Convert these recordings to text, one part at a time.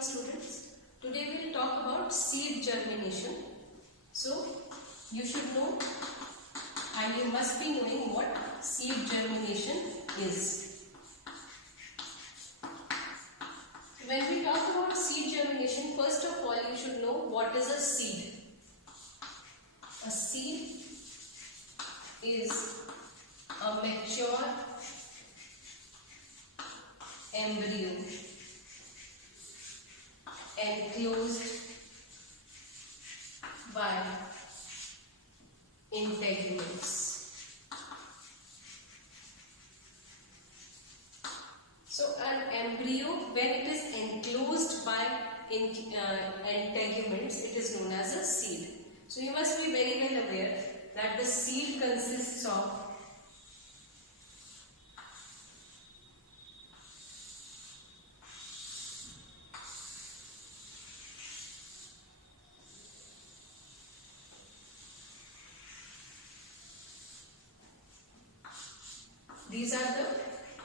morning students. Today we will talk about seed germination. So you should know and you must be knowing what seed germination is. When we talk about seed germination, first of all you should know what is a seed. A seed is a mature embryo enclosed by integuments. So an embryo, when it is enclosed by integuments, it is known as a seed. So you must be very well aware that the seed consists of these are the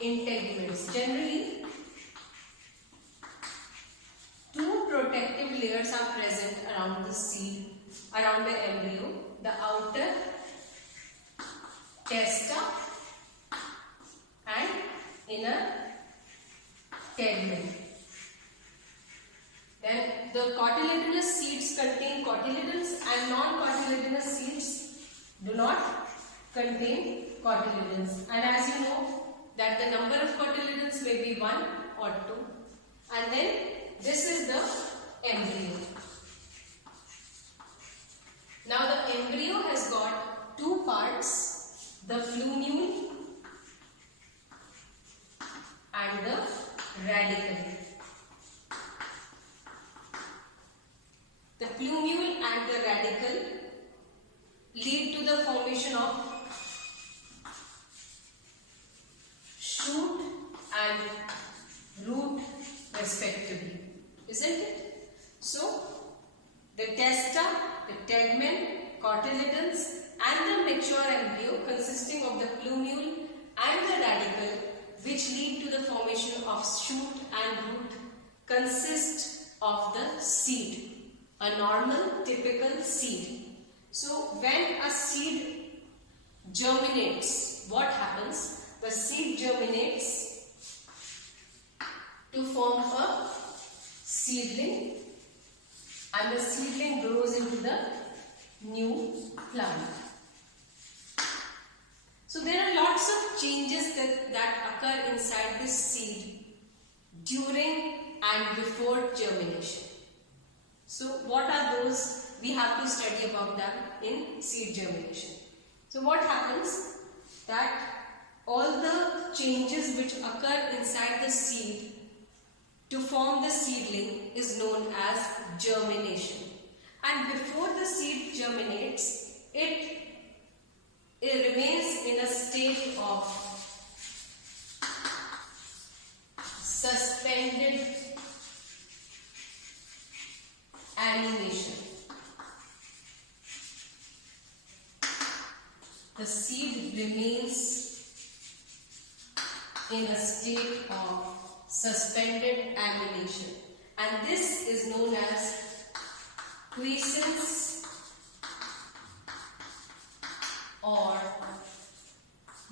integuments. Generally, two protective layers are present around the seed, around the embryo. The outer testa and inner tegmen. Then the cotyledonous seeds contain cotyledons and non-cotyledonous seeds do not contain cotyledons, and as you know that the number of cotyledons may be 1 or 2, and then this is the embryo. Now the embryo has got two parts, the plumule and the radicle. The plumule and the radicle lead to the formation of shoot and root respectively, isn't it? So the testa, the tegmen, cotyledons and the mature embryo consisting of the plumule and the radicle, which lead to the formation of shoot and root, consist of the seed, a normal typical seed. So when a seed germinates, what happens? The seed germinates to form a seedling, and the seedling grows into the new plant. So there are lots of changes that occur inside this seed during and before germination. So what are those? We have to study about them in seed germination. So what happens? That all the changes which occur inside the seed to form the seedling is known as germination. And before the seed germinates, it remains in a state of suspended animation. The seed remains in a state of suspended animation, and this is known as quiescence or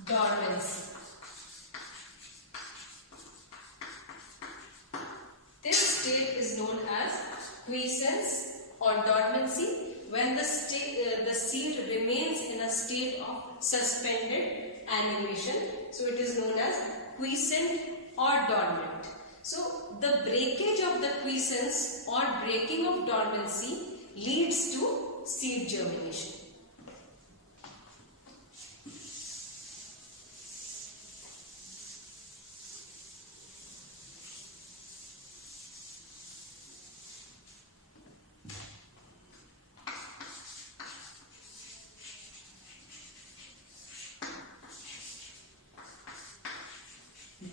dormancy. This state is known as quiescence or dormancy when the seed remains in a state of suspended animation. So it is known as quiescent or dormant. So the breakage of the quiescence or breaking of dormancy leads to seed germination.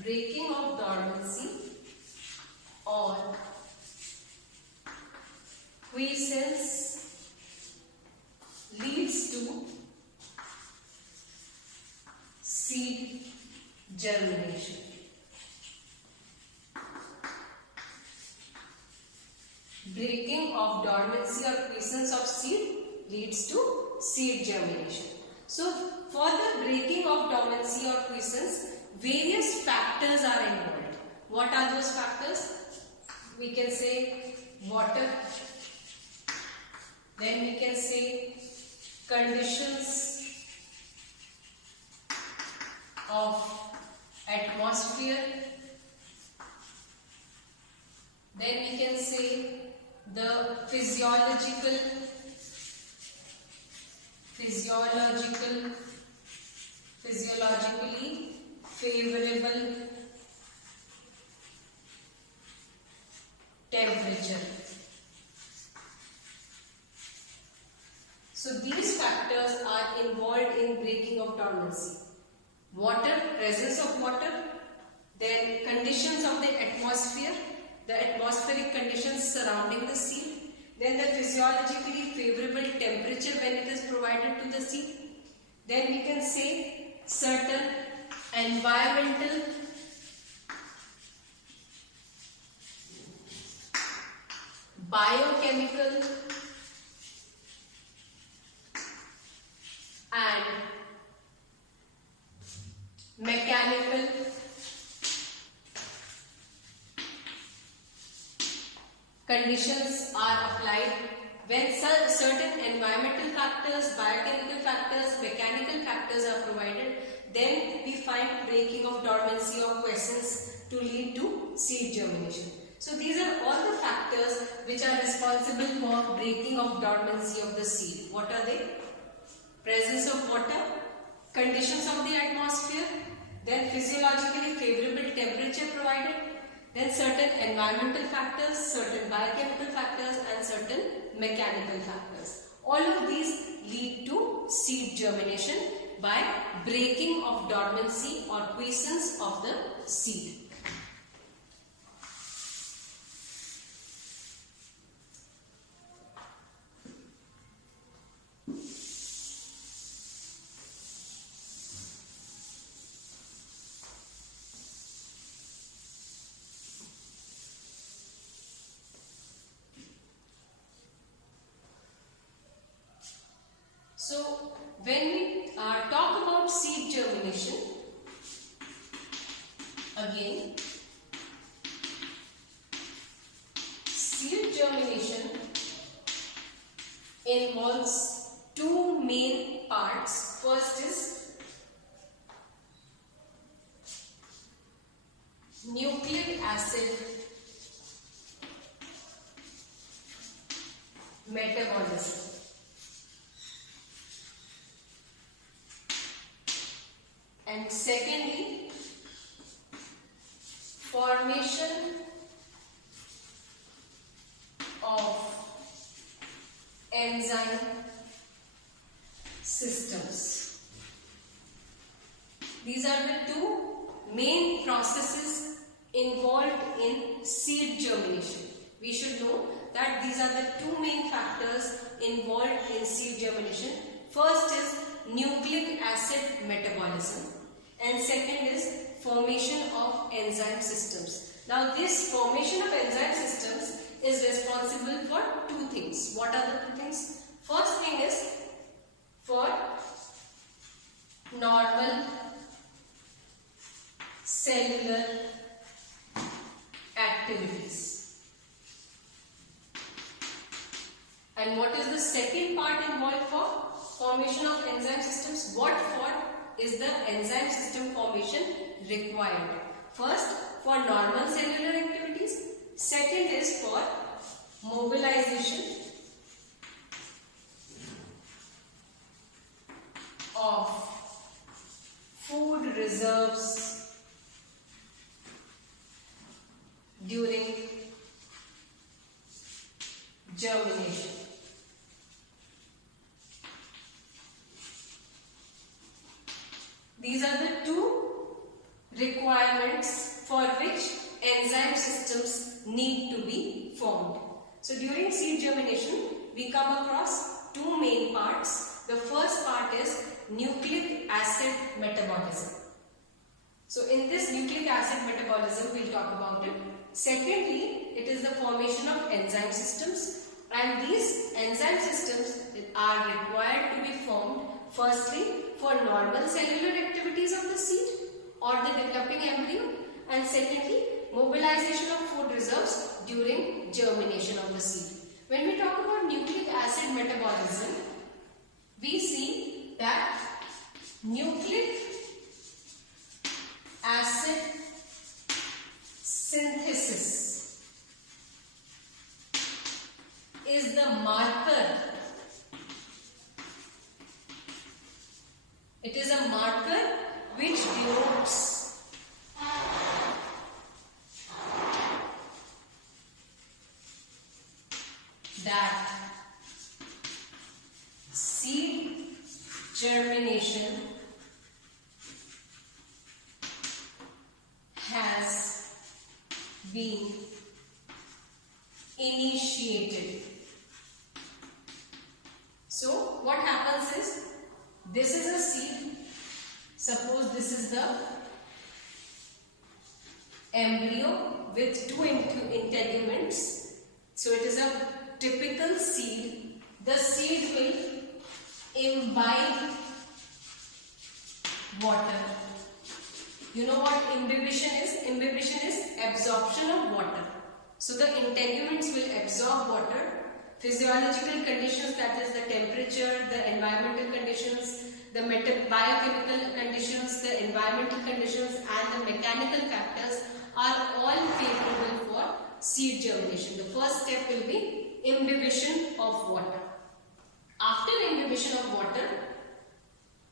Breaking of dormancy or quiescence leads to seed germination. breaking of dormancy or quiescence of seed leads to seed germination. So for the breaking of dormancy or quiescence, various factors are involved. What are those factors? We can say water, then we can say conditions of atmosphere, then we can say the physiologically favorable temperature. So these factors are involved in breaking of dormancy. Water, presence of water, then conditions of the atmosphere, the atmospheric conditions surrounding the seed, then the physiologically favorable temperature when it is provided to the seed, then we can say certain environmental biochemical and mechanical conditions are applied. When certain environmental factors, biochemical factors, mechanical factors are provided, then we find breaking of dormancy or quiescence to lead to seed germination. So these are all the factors which are responsible for breaking of dormancy of the seed. What are they? Presence of water, conditions of the atmosphere, then physiologically favorable temperature provided, then certain environmental factors, certain biochemical factors and certain mechanical factors. All of these lead to seed germination by breaking of dormancy or quiescence of the seed. So when we talk about seed germination, again, seed germination involves two main parts. First is nucleic acid metabolism. And secondly, formation of enzyme systems. These are the two main processes involved in seed germination. We should know that these are the two main factors involved in seed germination. First is nucleic acid metabolism and second is formation of enzyme systems. Now this formation of enzyme systems is responsible for two things. What are the two things? First thing is for normal cellular activities. And what is the second part involved for? Formation of enzyme systems. What for is the enzyme system formation required? First, for normal cellular activities. Second is for mobilization of food reserves during germination. These are the two requirements for which enzyme systems need to be formed. So during seed germination, we come across two main parts. The first part is nucleic acid metabolism. So in this nucleic acid metabolism, we'll talk about it. Secondly, it is the formation of enzyme systems, and these enzyme systems are required to be formed firstly for normal cellular activities of the seed or the developing embryo, and secondly mobilization of food reserves during germination of the seed. When we talk about nucleic acid metabolism, we see that nucleic acid synthesis is the marker. It is a marker which denotes that seed germination has been initiated. So what happens is, this is a seed. Suppose this is the embryo with two integuments. So it is a typical seed. The seed will imbibe water. You know what imbibition is? Imbibition is absorption of water. So the integuments will absorb water. Physiological conditions, that is the temperature, the environmental conditions, the biochemical conditions, the environmental conditions and the mechanical factors are all favorable for seed germination. The first step will be imbibition of water. After imbibition of water,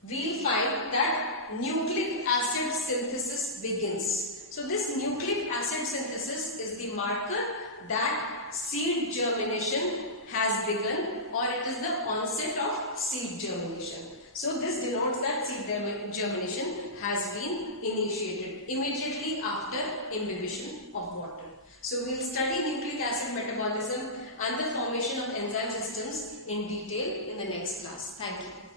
we will find that nucleic acid synthesis begins. So this nucleic acid synthesis is the marker that seed germination has begun, or it is the onset of seed germination. So this denotes that seed germination has been initiated immediately after imbibition of water. So we will study nucleic acid metabolism and the formation of enzyme systems in detail in the next class. Thank you.